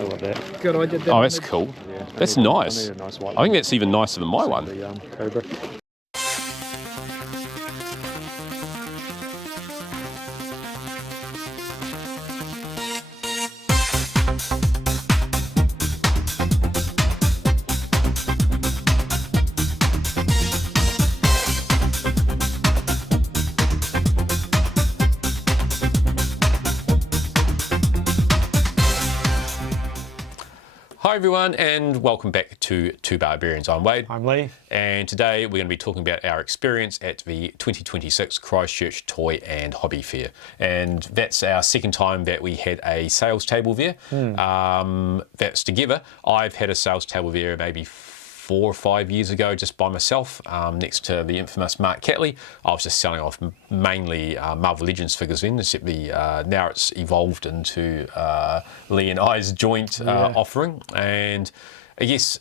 I like that. Good, I did that. Oh, that's cool. Yeah, That's I nice. need a nice white I think that's even nicer than my one. The Cobra. Hi everyone, and welcome back to Two Barbarians. I'm Wade. I'm Lee. And today we're going to be talking about our experience at the 2026 Christchurch Toy and Hobby Fair. And that's our second time that we had a sales table there. That's together. I've had a sales table there maybe 4 or 5 years ago just by myself, next to the infamous Mark Catley. I was just selling off mainly Marvel Legends figures then, except now it's evolved into Lee and I's joint offering. And I guess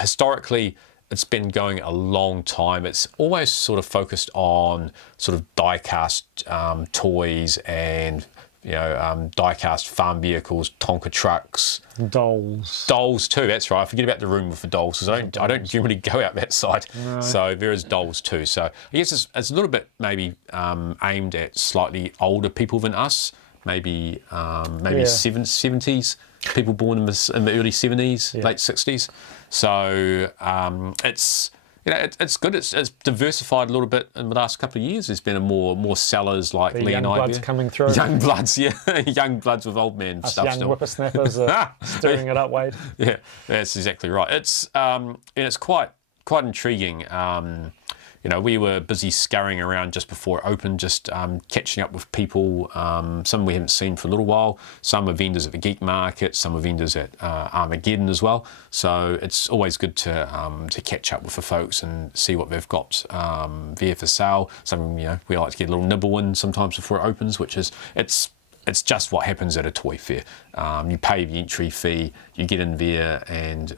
historically it's been going a long time. It's always sort of focused on sort of die-cast toys and die-cast farm vehicles, Tonka trucks, dolls too. That's right. I forget about the room with the dolls because I don't generally go out that side. No. So there is dolls too. So I guess it's a little bit maybe aimed at slightly older people than us. Maybe 70s people born in the early 70s, late 60s. So it's good. It's diversified a little bit in the last couple of years. There's been more sellers like Lee and I. Young bloods coming through. Young bloods, yeah. Young bloods with old man stuff young still. Whippersnappers are stirring it up, Wade. Yeah, that's exactly right. It's quite intriguing. We were busy scurrying around just before it opened, just catching up with people. Some we haven't seen for a little while. Some are vendors at the Geek Market. Some are vendors at Armageddon as well. So it's always good to catch up with the folks and see what they've got there for sale. Some we like to get a little nibble in sometimes before it opens, which is it's just what happens at a toy fair. You pay the entry fee, you get in there, and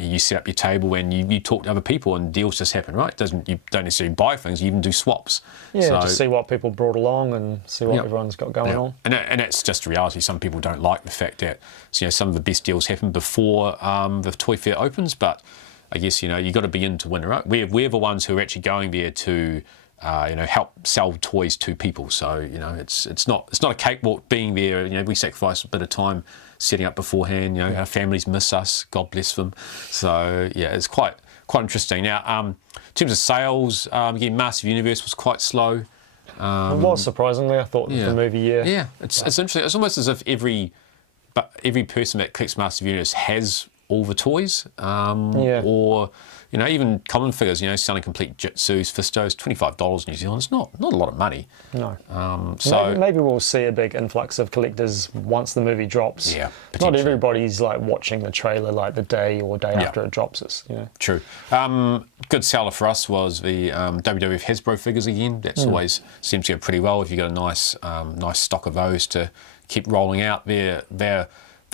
you set up your table and you talk to other people, and deals just happen, right? You don't necessarily buy things, you even do swaps. Yeah, so, just see what people brought along and see what everyone's got going on. And that's just reality. Some people don't like the fact that some of the best deals happen before the toy fair opens, but I guess you've got to be in to win, right? We're the ones who are actually going there to help sell toys to people. So it's not a cakewalk being there. We sacrifice a bit of time setting up beforehand. Our families miss us. God bless them. So it's quite interesting. Now, in terms of sales, again, Master Universe was quite slow. It was surprisingly. I thought the movie year. Yeah, it's interesting. It's almost as if every person that collects Master Universe has all the toys, or even common figures. Selling complete Jitsus, Fistos, $25 New Zealand. It's not a lot of money. No. So maybe we'll see a big influx of collectors once the movie drops. Yeah. Not everybody's like watching the trailer like the day after it drops. True. Good seller for us was the WWF Hasbro figures again. That's always seems to go pretty well if you got a nice stock of those to keep rolling out. They're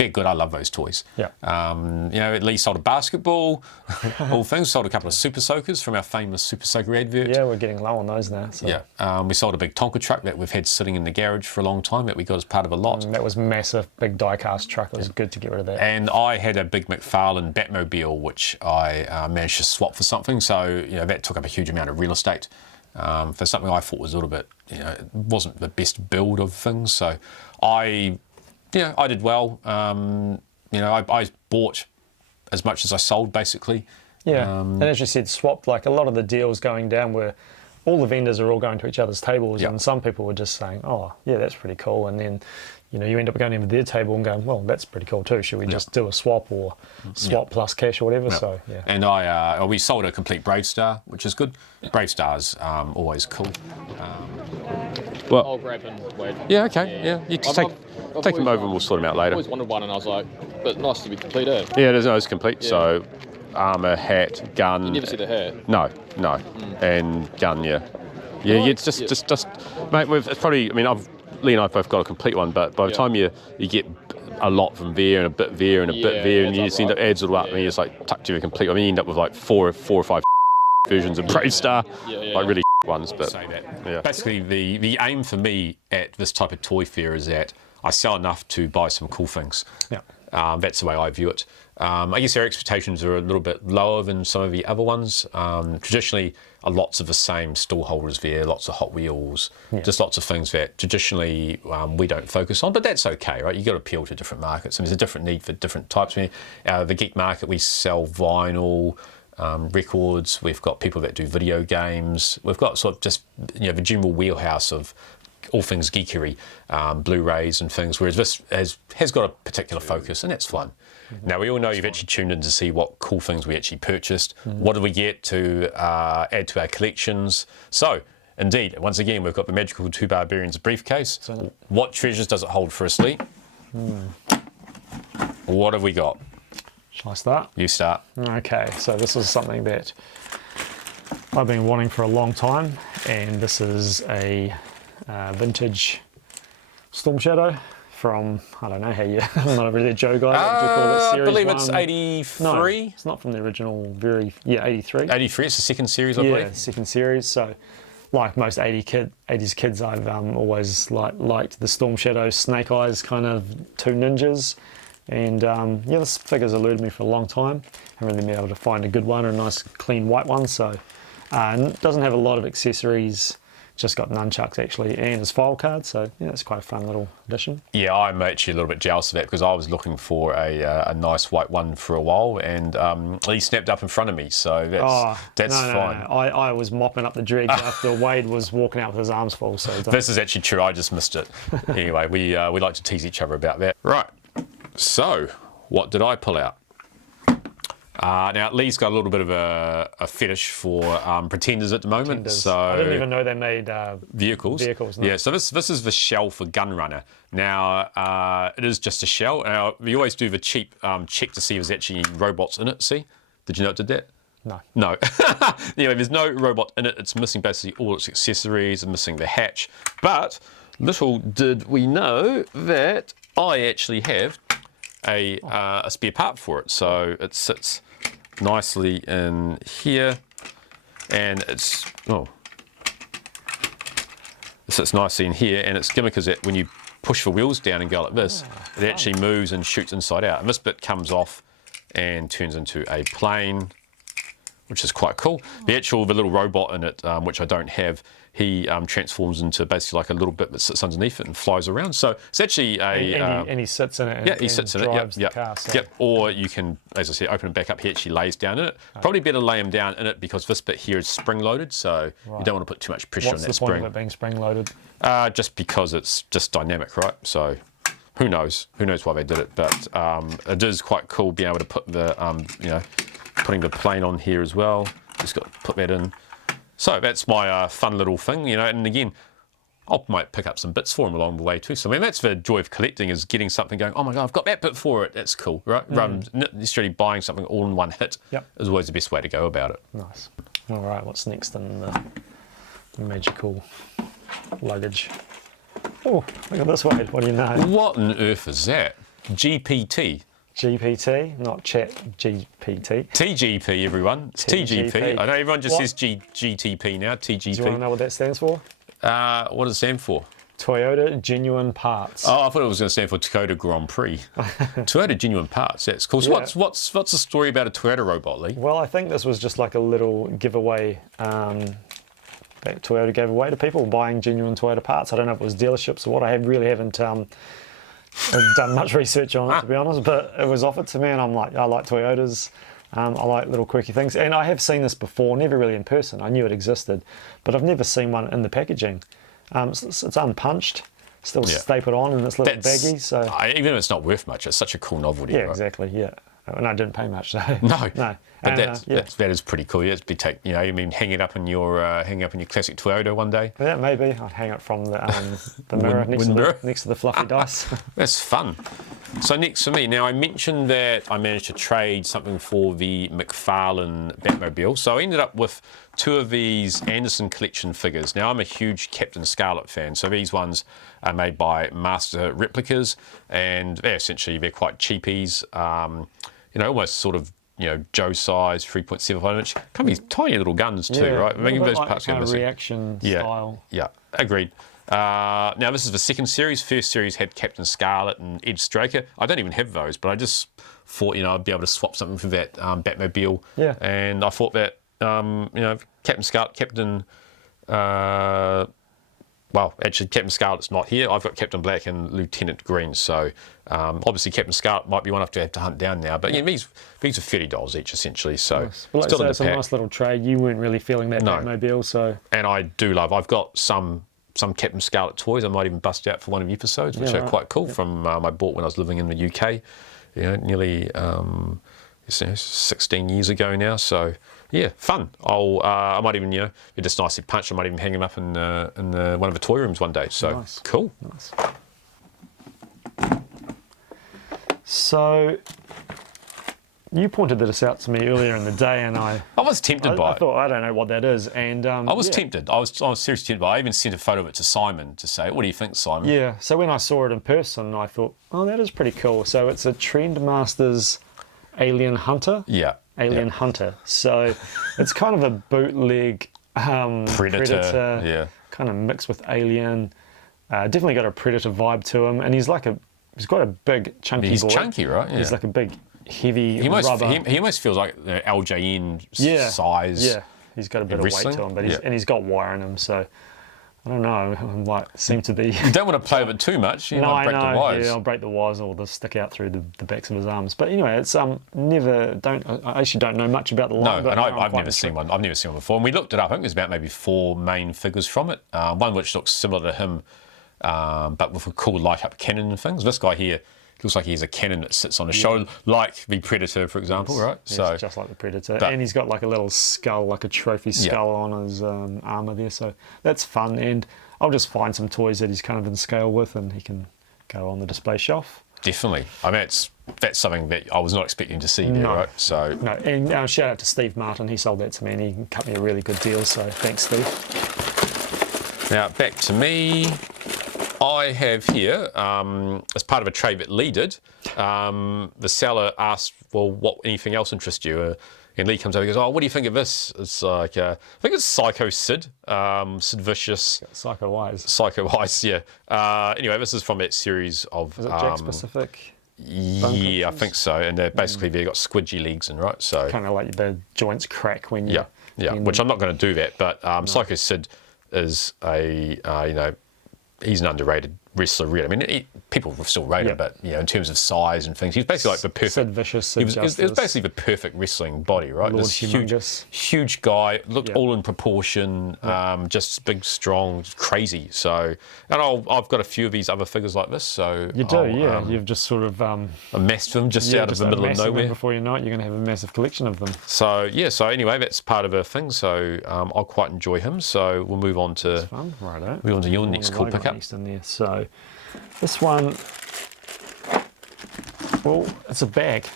good. I love those toys. Yeah. At least sold a basketball, all things. Sold a couple of Super Soakers from our famous Super Soaker advert. Yeah, we're getting low on those now. So. Yeah. We sold a big Tonka truck that we've had sitting in the garage for a long time that we got as part of a lot. That was massive, big die-cast truck. It was good to get rid of that. And I had a big McFarlane Batmobile, which I managed to swap for something. So, that took up a huge amount of real estate. For something I thought was a little bit, it wasn't the best build of things. So I did well. I bought as much as I sold, basically. Yeah, and as you said, swapped. Like a lot of the deals going down where all the vendors are all going to each other's tables, and some people were just saying, "Oh, yeah, that's pretty cool," and then you end up going into their table and going, "Well, that's pretty cool too. Should we just do a swap or swap plus cash or whatever?" So yeah. And we sold a complete Brave Star, which is good. Brave Star's always cool. I'll grab and wait. Yeah, okay. Yeah, you just take them over and we'll sort them out later. I always wanted one and I was like, but nice to be complete, eh? Yeah, it's complete. Yeah. So, armour, hat, gun. You never see the hat? No. And gun, yeah. It's just, mate, it's probably, Lee and I both got a complete one, but by the time you get a lot from there and a bit there and a bit there, and you just end up adds it all up and you just like tuck to a complete. You end up with like four or five versions of Brave Star, like really ones. But basically, the aim for me at this type of toy fair is that I sell enough to buy some cool things. Yeah. That's the way I view it. I guess our expectations are a little bit lower than some of the other ones. Traditionally, lots of the same stall holders there, lots of Hot Wheels, just lots of things that traditionally we don't focus on, but that's okay, right? You've got to appeal to different markets, and there's a different need for different types. The geek market, we sell vinyl, records, we've got people that do video games, we've got sort of just, the general wheelhouse of all things geekery, Blu-rays and things, whereas this has got a particular focus, and that's fun. Now, we all know you've actually tuned in to see what cool things we actually purchased. What did we get to add to our collections? So, indeed, once again, we've got the magical Two Barbarians briefcase. What treasures does it hold for us, Lee? What have we got? Shall I start? You start. Okay, so this is something that I've been wanting for a long time, and this is a vintage Storm Shadow from, I don't know how you, I'm not really a Joe guy. What do you call it? Series I believe 1? it's 83. No, it's not from the original, 83. 83, it's the second series, I Yeah, believe. second series. So, like most 80s kids, I've always liked the Storm Shadow, Snake Eyes kind of two ninjas. And this figure's eluded me for a long time. Haven't really been able to find a good one or a nice clean white one. So, it doesn't have a lot of accessories. Just got nunchucks actually, and his file card, so yeah, it's quite a fun little addition. Yeah, I'm actually a little bit jealous of that because I was looking for a nice white one for a while, and he snapped up in front of me, so that's fine. No. I was mopping up the dregs after Wade was walking out with his arms full. So this is actually true. I just missed it. Anyway, we like to tease each other about that. Right. So, what did I pull out? Now, Lee's got a little bit of a fetish for Pretenders at the moment. Pretenders. So I didn't even know they made vehicles. No. Yeah, so this is the shell for Gunrunner. Now, it is just a shell. Now, we always do the cheap check to see if there's actually any robots in it. See? Did you know it did that? No. Anyway, there's no robot in it. It's missing basically all its accessories and missing the hatch. But little did we know that I actually have a spare part for it. So it sits nicely in here, and it sits nicely in here, and its gimmick is that when you push the wheels down and go like this, it actually moves and shoots inside out. And this bit comes off and turns into a plane, which is quite cool. The little robot in it, which I don't have, he transforms into basically like a little bit that sits underneath it and flies around. So it's actually and he sits in it. He sits in it. Drives the car, so. Yep. Or you can, as I said, open it back up. He actually lays down in it. Probably better lay him down in it because this bit here is spring loaded, so you don't want to put too much pressure on that What's the point spring. of it being spring loaded? Just because it's just dynamic, right? So who knows? Who knows why they did it? But it is quite cool being able to put the, putting the plane on here as well. Just got to put that in. So that's my fun little thing, and again, I might pick up some bits for him along the way too. So I mean, that's the joy of collecting, is getting something going, oh my God, I've got that bit for it. That's cool, right? Rather than necessarily buying something all in one hit is always the best way to go about it. Nice. All right, what's next in the magical luggage? Oh, look at this, Wade. What do you know? What on earth is that? GPT. GPT, not Chat GPT. TGP, everyone. It's TGP. I know everyone just says GTP now. TGP. Do you want to know what that stands for? What does it stand for? Toyota Genuine Parts. Oh, I thought it was going to stand for Toyota Grand Prix. Toyota Genuine Parts. That's cool. So what's the story about a Toyota robot, Lee? Well, I think this was just like a little giveaway that Toyota gave away to people buying genuine Toyota parts. I don't know if it was dealerships or what. I really haven't done much research on it, to be honest, but it was offered to me, and I'm like, I like Toyotas. I like little quirky things, and I have seen this before, never really in person. I knew it existed, but I've never seen one in the packaging. It's unpunched, still stapled on in this little baggie. So even if it's not worth much, it's such a cool novelty. Yeah, right? Exactly. Yeah, and I didn't pay much. So. No. But and, that is pretty cool. Yeah, hang it up in your classic Toyota one day. Yeah, maybe I'd hang it from the mirror next to the fluffy dice. That's fun. So next for me, now I mentioned that I managed to trade something for the McFarlane Batmobile. So I ended up with two of these Anderson Collection figures. Now I'm a huge Captain Scarlet fan, so these ones are made by Master Replicas, and they're quite cheapies. Almost sort of Joe size, 3.75 inch. Can be tiny little guns too, right? Maybe those parts kind of missing. reaction style. Yeah, agreed. Now, this is the second series. First series had Captain Scarlet and Ed Straker. I don't even have those, but I just thought, I'd be able to swap something for that Batmobile. Yeah. And I thought that, Captain Scarlet, actually, Captain Scarlet's not here. I've got Captain Black and Lieutenant Green. So, obviously, Captain Scarlet might be one to have to hunt down now. But, these are $30 each, essentially. So, Nice. Well, still in the it's a pack. nice little trade. You weren't really feeling that No. Batmobile, so... And I do love, I've got some Captain Scarlet toys I might even bust out for one of the episodes, which are quite cool from I bought when I was living in the UK, nearly 16 years ago now. So yeah, fun. I might even, if they're just nicely punched, I might even hang them up in one of the toy rooms one day. So Nice. Cool. Nice. So you pointed this out to me earlier in the day, and I was tempted by I it. thought, I don't know what that is, and I was tempted. I was seriously tempted. I even sent a photo of it to Simon to say, "What do you think, Simon?" Yeah. So when I saw it in person, I thought, oh, that is pretty cool. So it's a Trendmasters Alien Hunter. Yeah. Alien Hunter. So it's kind of a bootleg Predator. Yeah. kind of mixed with Alien. Definitely got a Predator vibe to him, and he's got a big chunky He's boy. chunky, right? Yeah. He's like a big heavy He rubber. almost feels like LJN size. Yeah, he's got a bit of weight wrestling? to him, but Yeah. he's got wire in him, so I don't know. I might seem to be. You don't want to play with it too much. You No, might I break know. the wires. Yeah, I'll break the wires or they'll stick out through the backs of his arms. But anyway, it's I actually don't know much about the No, line. but and I'm I've quite never seen one. I've never seen one before. And we looked it up. I think there's about maybe 4 main figures from it. One which looks similar to him, but with a cool light-up cannon and things. This guy here looks like he's a cannon that sits on his shoulder, like the Predator, for example, right? Yes, So just like the Predator. but- And he's got like a little skull, like a trophy skull on his armour there. So that's fun. And I'll just find some toys that he's kind of in scale with and he can go on the display shelf. definitely. I mean, that's something that I was not expecting to see there, No. right? So No, and shout out to Steve Martin. He sold that to me and he cut me a really good deal. So thanks, Steve. now back to me. I have here, as part of a trade that Lee did, the seller asked, well, what anything else interests you? And Lee comes over and goes, oh, what do you think of this? It's like, I think it's Psycho Sid, Sid Vicious. Psycho Wise. Psycho Ice, yeah. Anyway, this is from that series of... Is it Jack specific? Yeah, I think so. And they're basically, they've got squidgy legs and right, so... Kind of like the joints crack when you... Yeah, which I'm not going to do that, but Psycho Sid is he's an underrated wrestler, really. I mean, people still rate him, but in terms of size and things, he's basically like the perfect. Sid Vicious, Sid He was Justice. basically the perfect wrestling body, right? Lord This Humongous. huge guy, looked all in proportion, just big, strong, crazy. So, and I've got a few of these other figures like this. So You do, yeah. You've just sort of... amassed them just out of the middle of amassing them. nowhere. Before you know it, you're going to have a massive collection of them. So yeah, so anyway, that's part of a thing. So I quite enjoy him. So we'll move on to Fun, righto. move on to your next cool Logo pickup. next in there. So this one, well, it's a bag.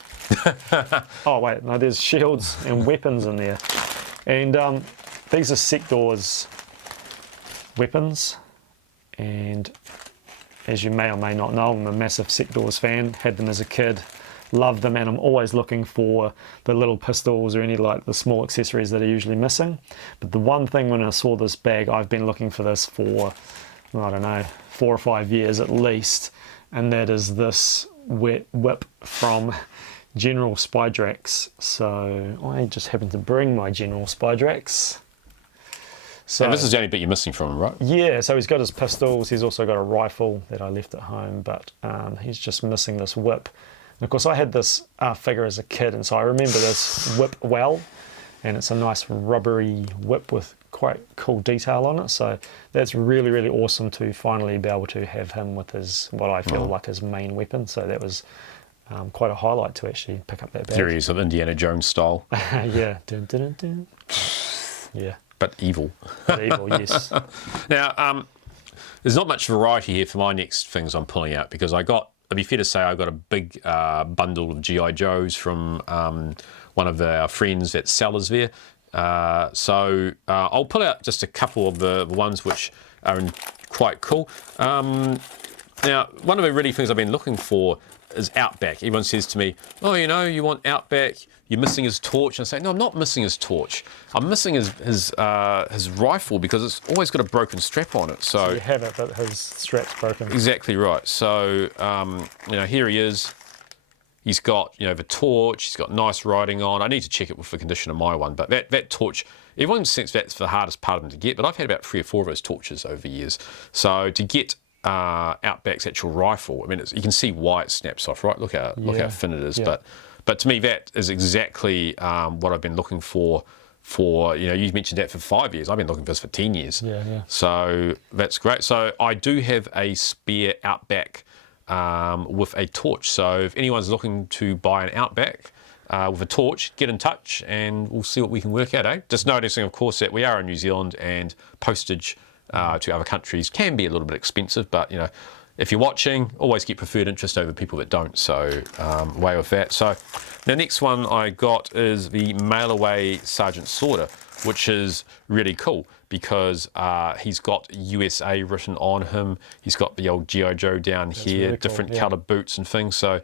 Oh wait, no, there's shields and weapons in there, and these are Sector's weapons. And as you may or may not know, I'm a massive Sector's fan. Had them as a kid, loved them, and I'm always looking for the little pistols or any like the small accessories that are usually missing. But the one thing when I saw this bag, I've been looking for this for, I don't know, 4 or 5 years at least, and that is this whip from General Spydrax. So I just happened to bring my General Spydrax. So And this is the only bit you're missing from him, right? yeah, so he's got his pistols, he's also got a rifle that I left at home, but he's just missing this whip. And of course I had this figure as a kid, and so I remember this whip well, and it's a nice rubbery whip with quite cool detail on it, so that's really, really awesome to finally be able to have him with his, what I feel like his main weapon, so that was quite a highlight to actually pick up that bag. There he is, of Indiana Jones style, Yeah. Dun, dun, dun, dun. Yeah. but evil. But evil, yes. Now, there's not much variety here for my next things I'm pulling out because it'd be fair to say I got a big bundle of G.I. Joes from one of our friends at Sellers there. So I'll pull out just a couple of the ones which are quite cool. Now, one of the really things I've been looking for is Outback. Everyone says to me, oh, you know, you want Outback, you're missing his torch. And I say, no, I'm not missing his torch. I'm missing his rifle because it's always got a broken strap on it. So you have it, but his strap's broken. Exactly right. So, you know, here he is. He's got, you know, the torch. He's got nice writing on. I need to check it with the condition of my one. But that torch, everyone thinks that's the hardest part of them to get. But I've had about 3 or 4 of those torches over the years. So to get Outback's actual rifle, I mean, you can see why it snaps off, right? Look how thin it is. Yeah. But to me, that is exactly what I've been looking for, you know, you mentioned that for 5 years. I've been looking for this for 10 years. Yeah. So that's great. So I do have a spare Outback with a torch. So if anyone's looking to buy an Outback with a torch, get in touch and we'll see what we can work out, eh? Just noticing, of course, that we are in New Zealand and postage to other countries can be a little bit expensive, but, you know, if you're watching, always get preferred interest over people that don't. So away with that. So the next one I got is the Mail Away Sergeant Sorter, which is really cool because he's got USA written on him. He's got the old G.I. Joe down here, really different cool, coloured boots and things. So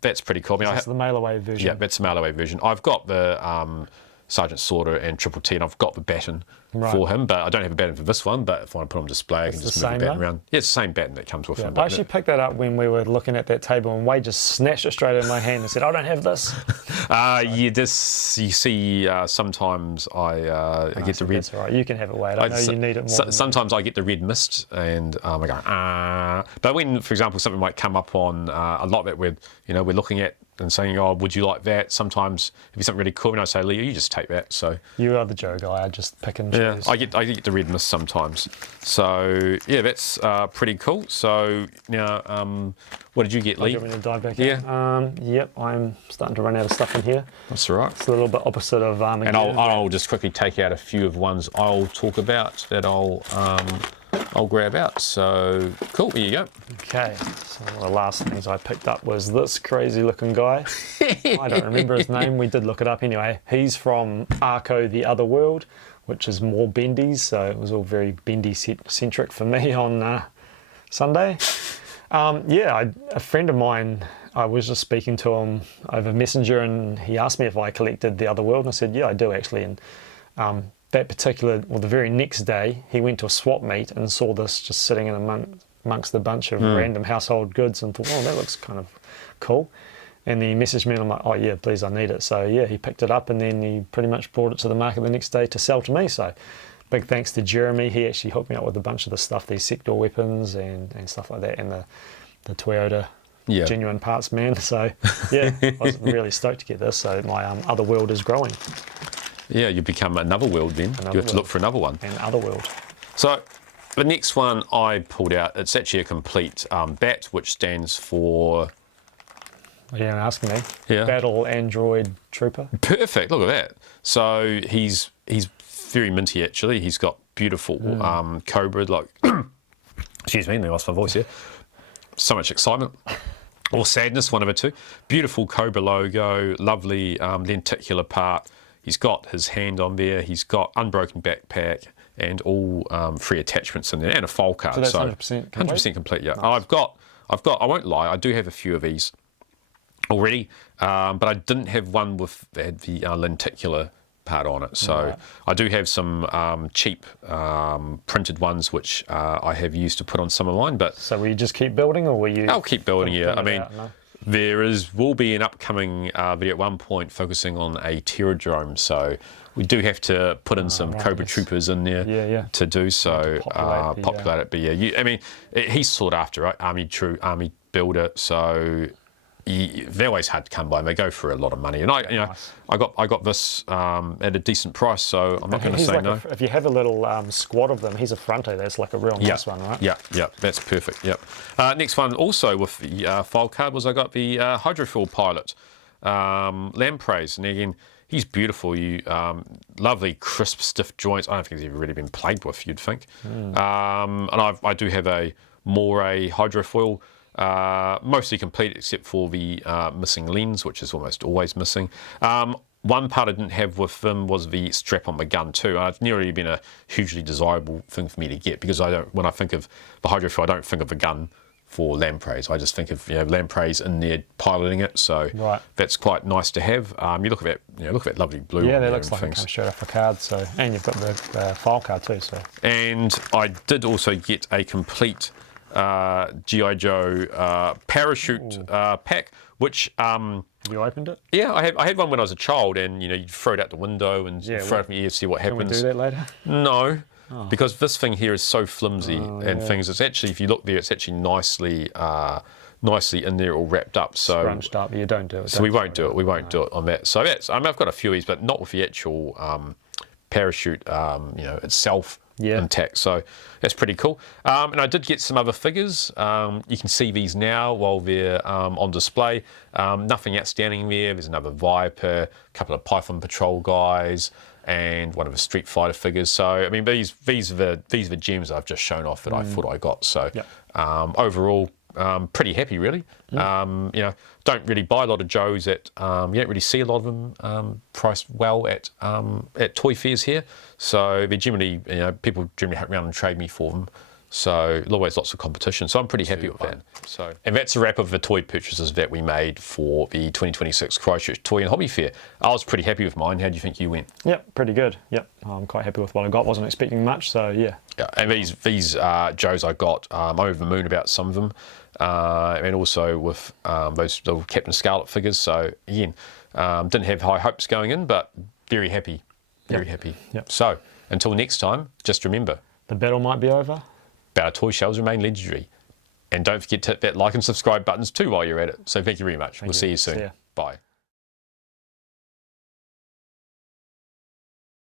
that's pretty cool. I mean, That's the mail away version. yeah, that's the Mail Away version. I've got the Sergeant Sorter and Triple T, and I've got the baton for him, but I don't have a baton for this one. But if I want to put him on display, I can just move the baton around. Yeah, it's the same baton that comes with him. I actually picked that up when we were looking at that table, and Wade just snatched it straight in my hand and said, I don't have this. You see, sometimes I get the red. That's all right. You can have it, Wade. I know you need it more. Sometimes I get the red mist, and I go, ah. But when, for example, something might come up on a lot that we're looking at and saying, oh, would you like that? Sometimes if it's something really cool, and I say, Leo, you just take that. So you are the Joe guy. I just pick and choose. yeah, I get the red mist sometimes. So yeah, that's pretty cool. So now, what did you get, Lee? Do you want me to dive back Yeah. in? Yep, I'm starting to run out of stuff in here. That's all right. It's a little bit opposite of And I'll just quickly take out a few of ones I'll talk about that I'll grab out. So cool, here you go. Okay, so one of the last things I picked up was this crazy looking guy. I don't remember his name. We did look it up anyway. He's from Arco the Other World, which is more bendies, so it was all very bendy centric for me on Sunday. A friend of mine, I was just speaking to him over Messenger, and he asked me if I collected the Other World, and I said, yeah, I do actually. And the very next day, he went to a swap meet and saw this just sitting in amongst a bunch of random household goods and thought, oh, that looks kind of cool. And then he messaged me and I'm like, oh yeah, please, I need it. So yeah, he picked it up and then he pretty much brought it to the market the next day to sell to me. So big thanks to Jeremy. He actually hooked me up with a bunch of the stuff, these sector weapons and stuff like that, and the Toyota genuine parts man. So yeah, I was really stoked to get this. So my Other World is growing. Yeah, you become another world then. You have to look for another one. And Other World. So the next one I pulled out, it's actually a complete BAT, which stands for... You don't ask me. Yeah. Battle Android Trooper. Perfect, look at that. So he's very minty actually. He's got beautiful Cobra, like... Excuse me, I lost my voice here. So much excitement. Or sadness, one of the two. Beautiful Cobra logo, lovely lenticular part. He's got his hand on there. He's got unbroken backpack and all 3 attachments in there and a file card. So that's 100% complete? 100% complete, yeah. Nice. I've got, I won't lie, I do have a few of these already, but I didn't have one with the lenticular part on it. So right. I do have some cheap printed ones which I have used to put on some of mine. But So will you just keep building, or will you... I'll keep building, yeah. I mean... No? There will be an upcoming video at one point focusing on a Pterodrome, so we do have to put in some Cobra Troopers in there to do so, populate it. But yeah, he's sought after, right? Army builder, so they're always hard to come by, and they go for a lot of money. And I got this at a decent price, so I'm not going to say no. If you have a little squad of them, he's a fronto. That's like a real nice one, right? Yeah, that's perfect. Yep. Next one, also with the file card, was I got the Hydrofoil Pilot Lampreys, and again, he's beautiful. Lovely, crisp, stiff joints. I don't think he's ever really been played with, you'd think. And I do have a Moray Hydrofoil. Mostly complete except for the missing lens, which is almost always missing. One part I didn't have with them was the strap on the gun too. It's never really been a hugely desirable thing for me to get because when I think of the Hydrofoil, I don't think of the gun for lampreys. I just think of lampreys in there piloting it, so Right. that's quite nice to have. You look at that lovely blue. Yeah, on that there looks and like it things. comes straight off a card. So, and you've got the file card too. So, And I did also get a complete G.I. Joe parachute pack, which you opened it? yeah, I had one when I was a child, and you throw it out the window and Yeah, throw it in the air, see what Can we happens. do that later? No, because this thing here is so flimsy and yeah. things. It's actually, if you look there, it's actually nicely in there, all wrapped up. So Scrunched up. You don't do it. so we won't do it. We won't do it on that. So that's. I've got a few of these, but not with the actual parachute. Itself. Yeah. Intact, so that's pretty cool. And I did get some other figures. You can see these now while they're on display. Nothing outstanding there. There's another Viper, a couple of Python Patrol guys, and one of the Street Fighter figures. So I mean, these are the gems I've just shown off that I thought I got. So overall, pretty happy really. Don't really buy a lot of Joes at. You don't really see a lot of them priced well at toy fairs here. So they generally, people generally hunt around and trade me for them. So always lots of competition. So I'm pretty happy with that. So, and that's a wrap of the toy purchases that we made for the 2026 Christchurch Toy and Hobby Fair. I was pretty happy with mine. How do you think you went? Yep, pretty good. Yep, I'm quite happy with what I got. Wasn't expecting much, so yeah. Yeah, and these Joes I got, I'm over the moon about some of them, and also with those little Captain Scarlet figures. So again, didn't have high hopes going in, but very happy, very happy. Yep. So until next time, just remember, The battle might be over. but our toy shelves remain legendary. And don't forget to hit that like and subscribe buttons too while you're at it. So thank you very much. We'll see you soon. See ya. Bye.